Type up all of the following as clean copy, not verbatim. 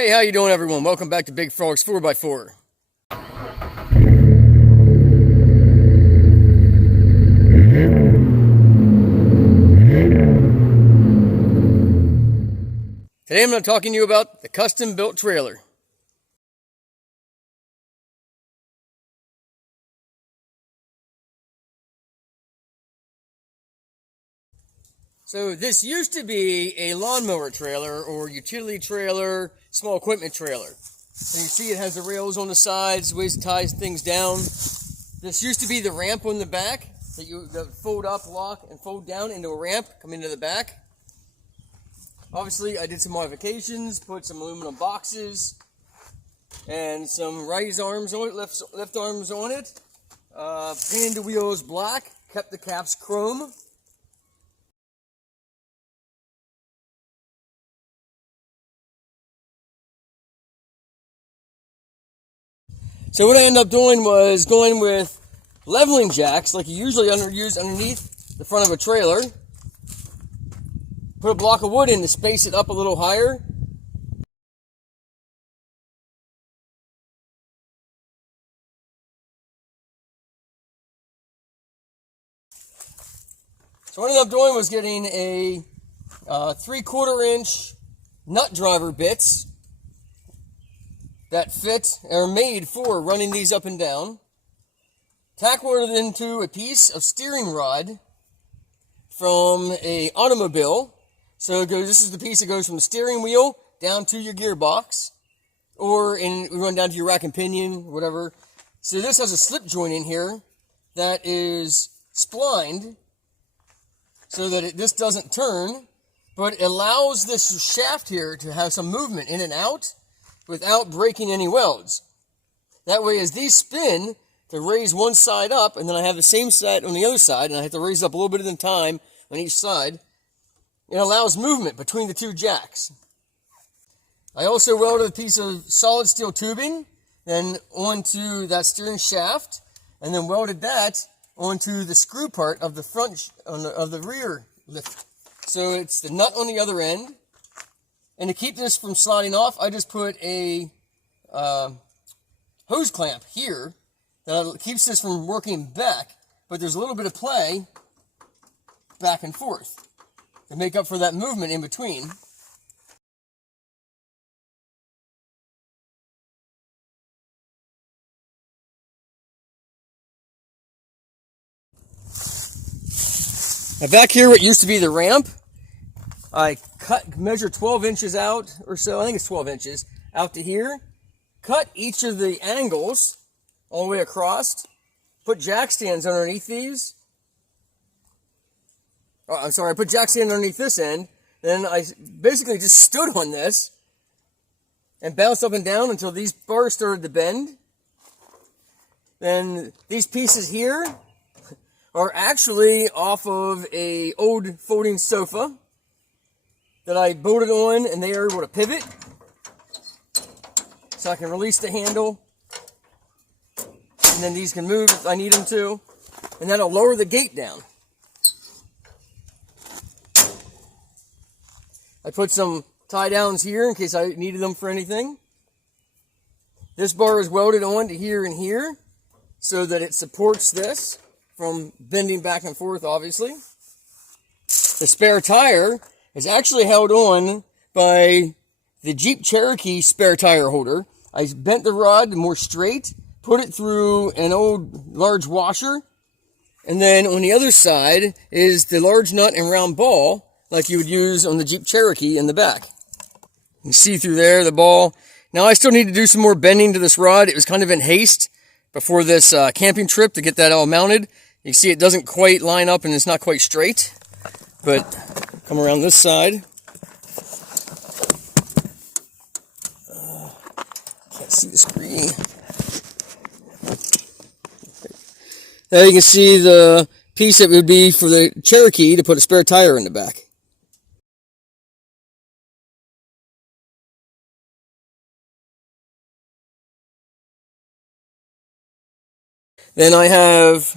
Hey, how you doing, everyone? Welcome back to Big Frogs 4x4. Today I'm going to talk to you about the custom-built trailer. So this used to be a lawnmower trailer or utility trailer, small equipment trailer. So you see it has the rails on the sides, ways to tie things down. This used to be the ramp on the back that you fold up, lock, and fold down into a ramp, come into the back. Obviously, I did some modifications, put some aluminum boxes and some raised arms on it, lift arms on it. Painted the wheels black, kept the caps chrome. So what I ended up doing was going with leveling jacks, like you usually use underneath the front of a trailer. Put a block of wood in to space it up a little higher. So what I ended up doing was getting a 3/4 inch nut driver bits that fit, are made for running these up and down. Tack welded into a piece of steering rod from a automobile. So this is the piece that goes from the steering wheel down to your gearbox, or we run down to your rack and pinion, whatever. So this has a slip joint in here that is splined so that this doesn't turn, but it allows this shaft here to have some movement in and out without breaking any welds. That way, as these spin, to raise one side up, and then I have the same side on the other side, and I have to raise it up a little bit at a time on each side. It allows movement between the two jacks. I also welded a piece of solid steel tubing then onto that steering shaft, and then welded that onto the screw part of the front of the rear lift. So it's the nut on the other end. And to keep this from sliding off, I just put a hose clamp here that keeps this from working back, but there's a little bit of play back and forth to make up for that movement in between. Now back here, what used to be the ramp, I measured 12 inches out or so, I think it's 12 inches, out to here. Cut each of the angles all the way across. Put jack stands underneath these. Oh, I'm sorry, I put jack stand underneath this end. Then I basically just stood on this and bounced up and down until these bars started to bend. Then these pieces here are actually off of an old folding sofa that I bolted on, and they are able to pivot. So I can release the handle, and then these can move if I need them to, and that'll lower the gate down. I put some tie downs here in case I needed them for anything. This bar is welded on to here and here so that it supports this from bending back and forth, obviously. The spare tire is actually held on by the Jeep Cherokee spare tire holder. I bent the rod more straight, put it through an old large washer, and then on the other side is the large nut and round ball like you would use on the Jeep Cherokee in the back. You can see through there the ball. Now I still need to do some more bending to this rod. It was kind of in haste before this camping trip to get that all mounted. You can see it doesn't quite line up and it's not quite straight, but come around this side. Can't see the screen. Now you can see the piece that would be for the Cherokee to put a spare tire in the back. Then I have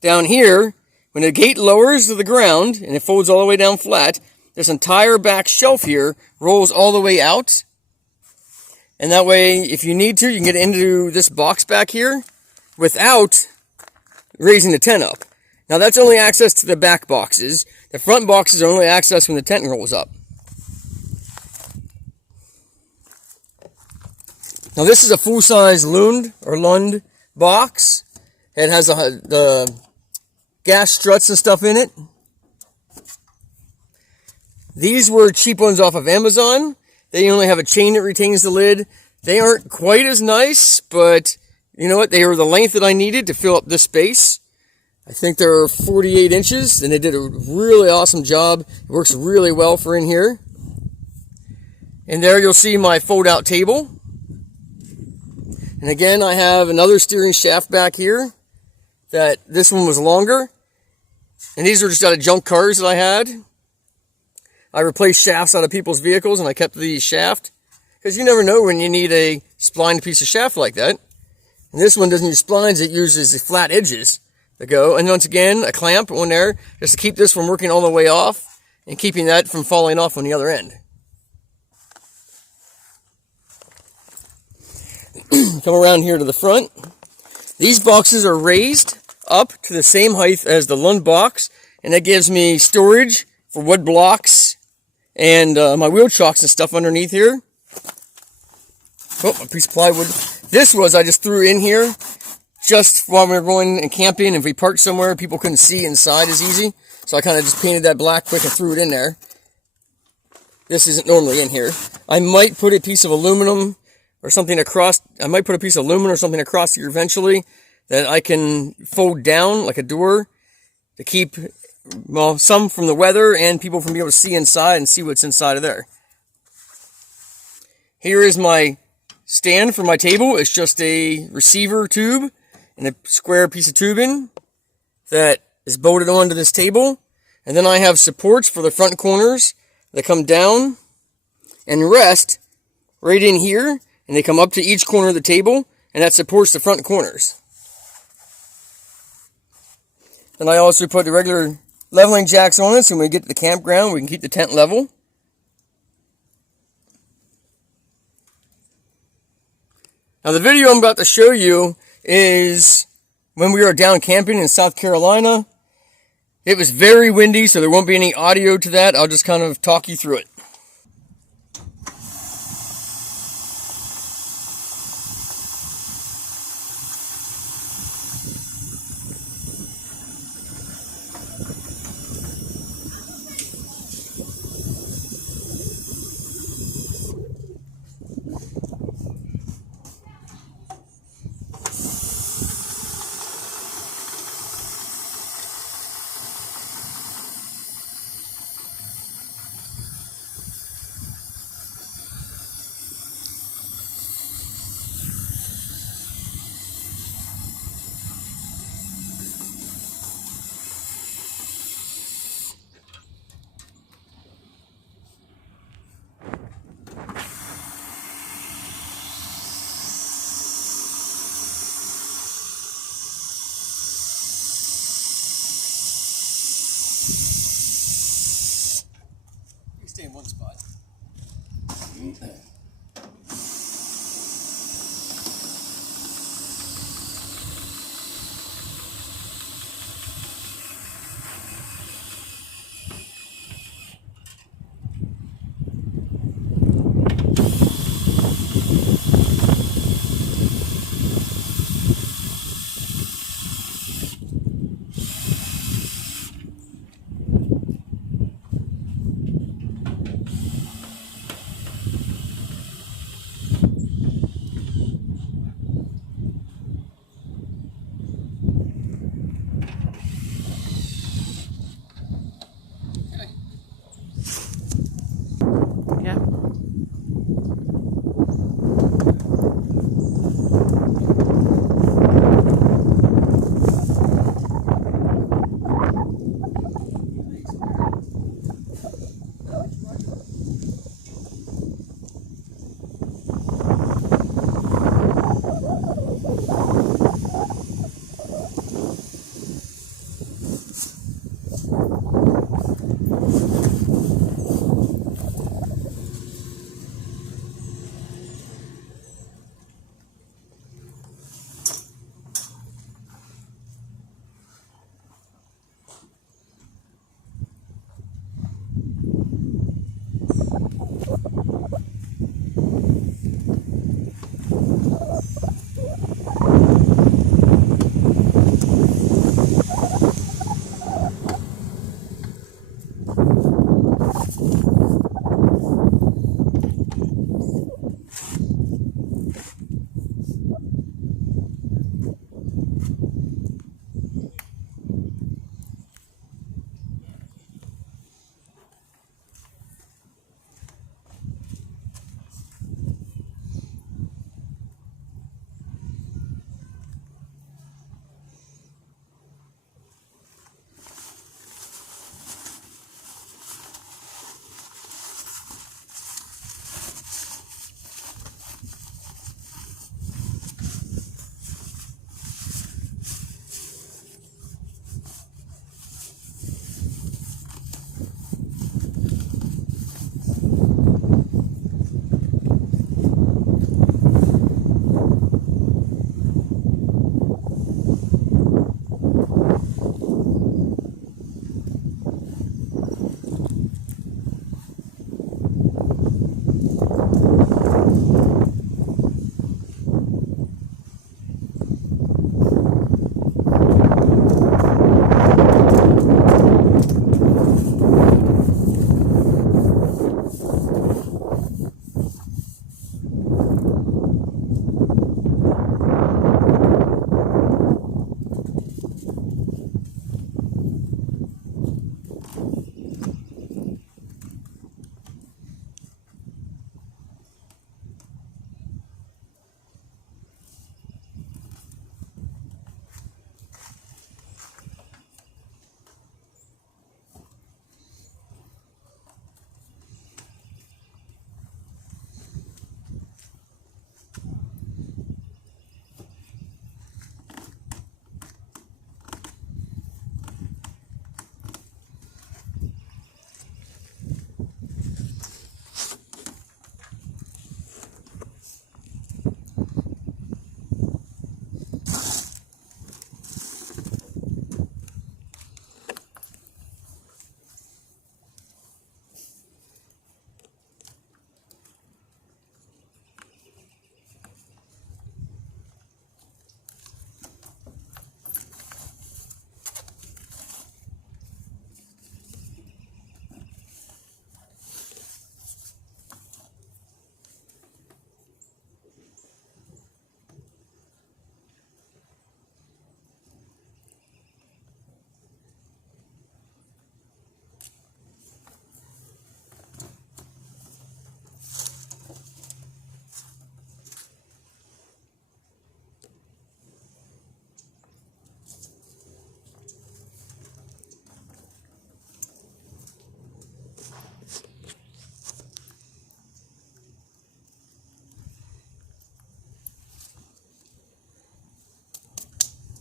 down here, when the gate lowers to the ground and it folds all the way down flat, this entire back shelf here rolls all the way out. And that way, if you need to, you can get into this box back here without raising the tent up. Now that's only access to the back boxes. The front boxes are only access when the tent rolls up. Now this is a full-size Lund box. It has the gas struts and stuff in it. These were cheap ones off of Amazon. They only have a chain that retains the lid. They aren't quite as nice, but you know what? They were the length that I needed to fill up this space. I think they're 48 inches, and they did a really awesome job. It works really well for in here. And there you'll see my fold-out table. And again, I have another steering shaft back here. That this one was longer. And these are just out of junk cars that I had. I replaced shafts out of people's vehicles, and I kept the shaft. Because you never know when you need a splined piece of shaft like that. And this one doesn't use splines, it uses the flat edges that go. And once again, a clamp on there, just to keep this from working all the way off, and keeping that from falling off on the other end. Come around here to the front. These boxes are raised up to the same height as the Lund box, and that gives me storage for wood blocks and my wheel chocks and stuff underneath here. Oh, a piece of plywood. This I just threw in here just while we were going and camping. If we parked somewhere, people couldn't see inside as easy. So I kind of just painted that black quick and threw it in there. This isn't normally in here. I might put a piece of aluminum or something across. I might put a piece of aluminum or something across here eventually that I can fold down like a door to keep, well, some from the weather and people from being able to see inside and see what's inside of there. Here is my stand for my table. It's just a receiver tube and a square piece of tubing that is bolted onto this table. And then I have supports for the front corners that come down and rest right in here. And they come up to each corner of the table, and that supports the front corners. Then I also put the regular leveling jacks on it, so when we get to the campground, we can keep the tent level. Now the video I'm about to show you is when we were down camping in South Carolina. It was very windy, so there won't be any audio to that. I'll just kind of talk you through it.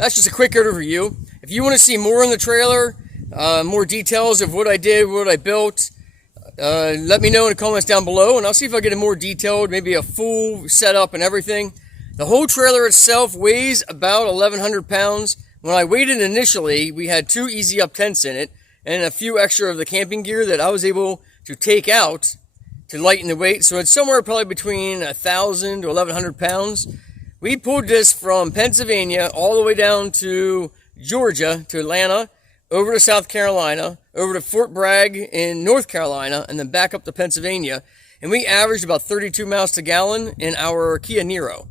that's just a quick overview. If you want to see more in the trailer, more details of what I did, what I built, let me know in the comments down below, and I'll see if I get a more detailed, maybe a full setup and everything. The whole trailer itself weighs about 1,100 pounds. When I weighed it initially, we had 2 Easy Up tents in it and a few extra of the camping gear that I was able to take out to lighten the weight. So it's somewhere probably between 1,000 to 1,100 pounds. We pulled this from Pennsylvania all the way down to Georgia, to Atlanta, over to South Carolina, over to Fort Bragg in North Carolina, and then back up to Pennsylvania. And we averaged about 32 miles to gallon in our Kia Niro.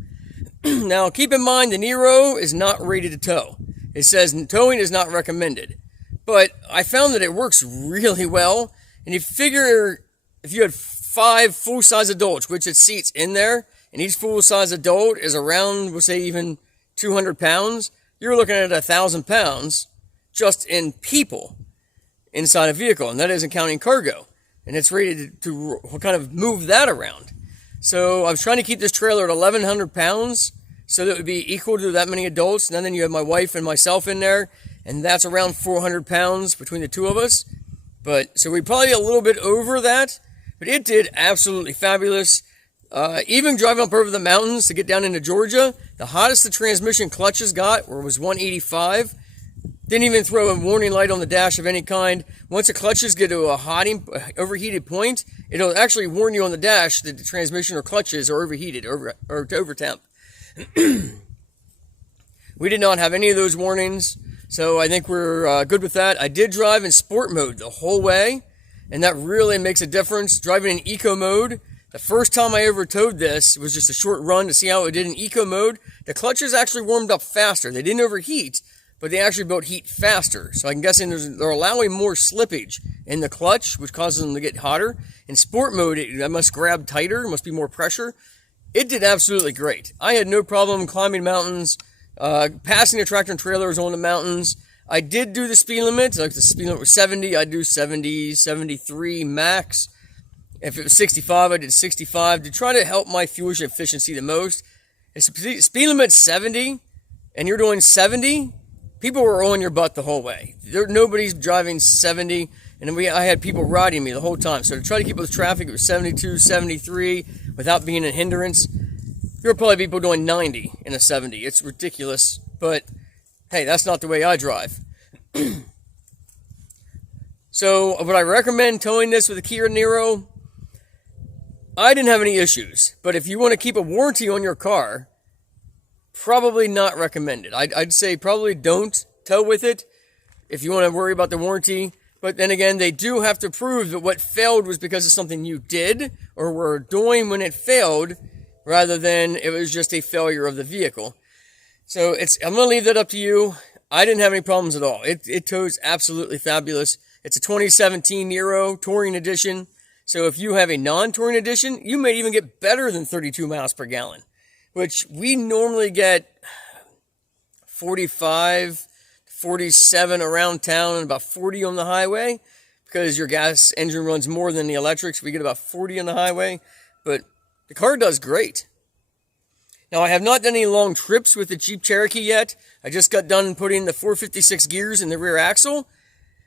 Now, keep in mind, the Niro is not rated to tow. It says towing is not recommended. But I found that it works really well. And you figure if you had 5 full-size adults, which it seats in there, and each full-size adult is around, we'll say, even 200 pounds, you're looking at 1,000 pounds just in people inside a vehicle. And that isn't counting cargo. And it's rated to kind of move that around. So I was trying to keep this trailer at 1,100 pounds so that it would be equal to that many adults. And then you have my wife and myself in there, and that's around 400 pounds between the two of us. But so we probably a little bit over that, but it did absolutely fabulous. Even driving up over the mountains to get down into Georgia, the hottest the transmission clutches got was 185. Didn't even throw a warning light on the dash of any kind. Once the clutches get to a overheated point, it'll actually warn you on the dash that the transmission or clutches are overheated or to overtemp. We did not have any of those warnings, so I think we're good with that. I did drive in sport mode the whole way, and that really makes a difference. Driving in eco mode, the first time I ever towed this, it was just a short run to see how it did in eco mode. The clutches actually warmed up faster. They didn't overheat, but they actually built heat faster. So I'm guessing they're allowing more slippage in the clutch, which causes them to get hotter. In sport mode, it must grab tighter, must be more pressure. It did absolutely great. I had no problem climbing mountains, passing the tractor and trailers on the mountains. I did do the speed limit. Like the speed limit was 70, I'd do 70, 73 max. If it was 65, I did 65 to try to help my fuel efficiency the most. If speed limit's 70 and you're doing 70, people were on your butt the whole way. Nobody's driving 70, and I had people riding me the whole time. So to try to keep with traffic, it was 72, 73, without being a hindrance. There were probably people doing 90 in a 70. It's ridiculous, but hey, that's not the way I drive. So would I recommend towing this with a Kia Niro? I didn't have any issues, but if you want to keep a warranty on your car, probably not recommended. I'd say probably don't tow with it if you want to worry about the warranty. But then again, they do have to prove that what failed was because of something you did or were doing when it failed, rather than it was just a failure of the vehicle. So I'm going to leave that up to you. I didn't have any problems at all. It tows absolutely fabulous. It's a 2017 Niro Touring Edition. So if you have a non-Touring Edition, you may even get better than 32 miles per gallon, which we normally get 45, 47 around town and about 40 on the highway, because your gas engine runs more than the electrics. We get about 40 on the highway, but the car does great. Now, I have not done any long trips with the Jeep Cherokee yet. I just got done putting the 456 gears in the rear axle,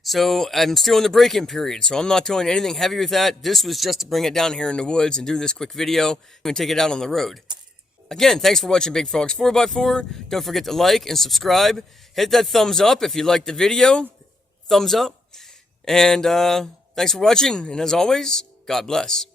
so I'm still in the break-in period, so I'm not towing anything heavy with that. This was just to bring it down here in the woods and do this quick video and take it out on the road. Again, thanks for watching Big Frogs 4x4. Don't forget to like and subscribe. Hit that thumbs up if you liked the video. Thumbs up. And thanks for watching. And as always, God bless.